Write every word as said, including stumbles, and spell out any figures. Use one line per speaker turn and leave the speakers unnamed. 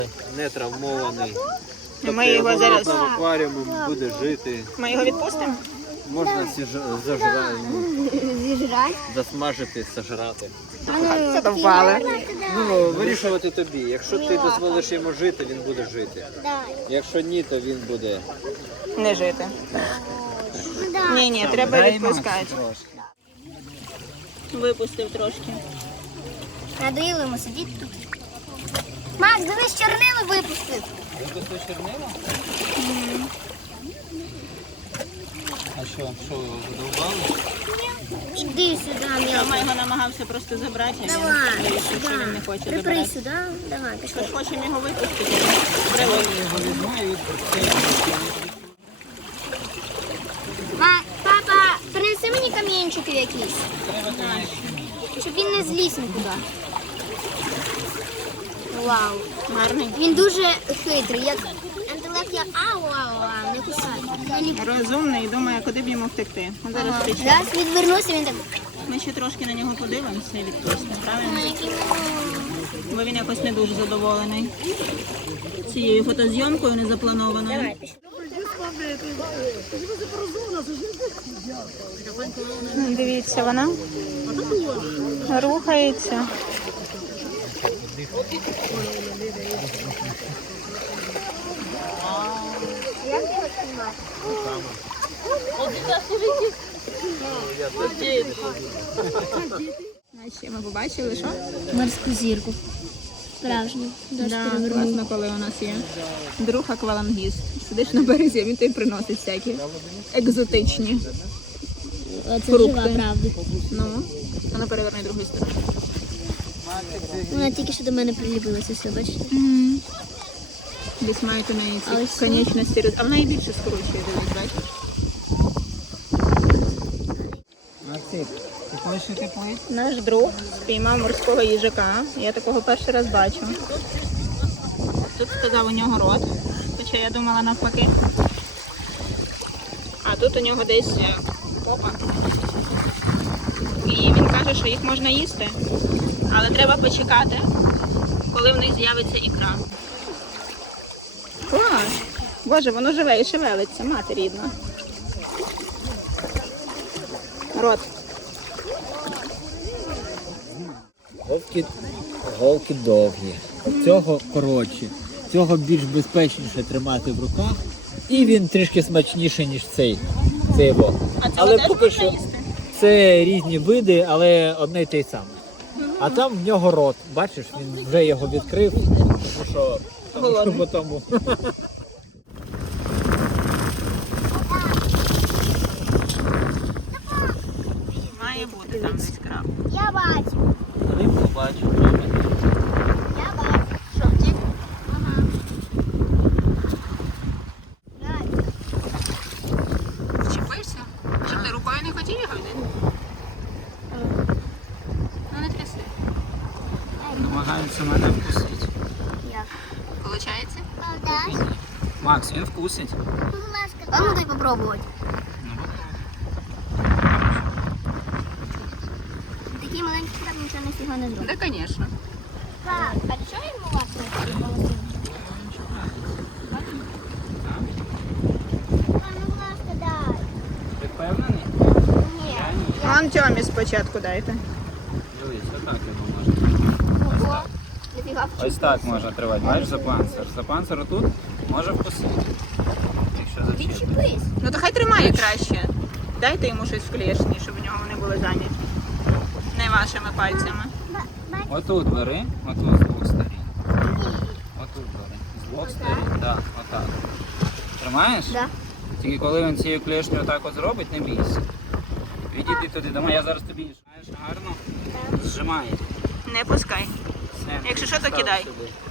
Не травмований.
Ми його зараз...
в акваріумі буде жити.
Ми його відпустимо?
Можна зажрати,
Зіжрати?
засмажити, сожрати.
Задовбали.
Ну, вирішувати тобі. Якщо ти дозволиш йому жити, він буде жити. Якщо ні, то він буде...
Не жити. Ні, ні, треба відпускати. Випустив трошки.
Надоїло йому сидіти тут. Макс, дивись, чорнило випустив.
Випустив чорнило? А що, що, задовбали?
Іди сюди,
Рома
мілка.
його намагався просто забрати, а
Давай,
він вирішив, що він не хоче
Припри
забирати.
сюди, давай, пішли.
Тож хочемо його випустити. Приводь.
Ма- Папа, принеси мені камінчики якісь, щоб він не зліз нікуди. Вау.
Гарний.
Він дуже хитрий, як інтелект як ау, ау, ау, не кусай.
Розумний і думає, куди б йому втекти. Ну, зараз
Ага.
втече.
Зараз відвернуся, він так.
Ми ще трошки на нього подивимося і відпустимо, правильно?
Маленький.
Бо він якось не дуже задоволений цією фотозйомкою незапланованою.
Давай, пішли.
Дивіться, вона рухається.
Як його знімати?
А ще ми побачили, що?
Морську зірку. Справжню.
Да, класно, коли у нас є друг аквалангіст. Сидиш на березі, а він тобі приносить всякі екзотичні
Це
фрукти.
жива правда.
Ну, а ну переверни другу сторону.
Вона тільки що до мене приліпилася, все, бачите?
Десь мають у неї
А
ці
ось
конечності, роз- а вона і більше скорочує, дивись, бачиш?
Максик, ти хочеш іти плити?
Наш друг спіймав морського їжака. Я такого перший раз бачу. Тут сказав у нього рот, хоча я думала навпаки. А тут у нього десь е, попа. І він каже, що їх можна їсти, але треба почекати, коли в них з'явиться ікра. Клас! Боже, воно живе і шевелиться, мати рідна. Рот.
Голки, голки довгі. Цього коротші. Цього більш безпечніше тримати в руках. І він трішки смачніший, ніж цей. цей бо.
А цього
Але
теж
поки
можна
що
їсти?
це різні види, але одне й те й саме. А там в нього рот. Бачиш, він вже його відкрив, тому що, тому що
Голодний.
по тому.
Має бути там десь краб.
Я бачу.
Рибку бачу.
Я бачу.
Що, втік?
Ага. Дай.
Вчепився? Що ти рукою не хотів його йти? Ну не тряси.
Намагається мене вкусити.
Як?
Получається?
Правда?
Макс, він вкусить.
Будь ласка. А ну дай попробувати. Такий маленький краб нічого не фіга не зробить.
Да, звісно.
Так, а чого йому власне? Ну, будь ласка, дай.
Ти впевнений?
Ні.
Вон Тьомі спочатку дайте.
Дивись, отак його можна.
Ого. Нафіга
Ось так можна тривати. Бачиш за панцир. За панцир отут може вкусити. Якщо зачепити.
Відчепись.
Ну то хай тримає краще. Дайте йому щось в клешні, щоб у нього вони були зайняті. Не вашими пальцями.
Отут бери, отут з двох сторін. Отут бери. З двох сторін, так, отак. Тримаєш?
Да.
Тільки коли він цією клешнею отак от зробить, не бійся. Відійди туди, давай, я зараз тобі знаєш, гарно зжимай.
Не пускай.
Все.
Якщо що, то
Став
кидай.
сюди.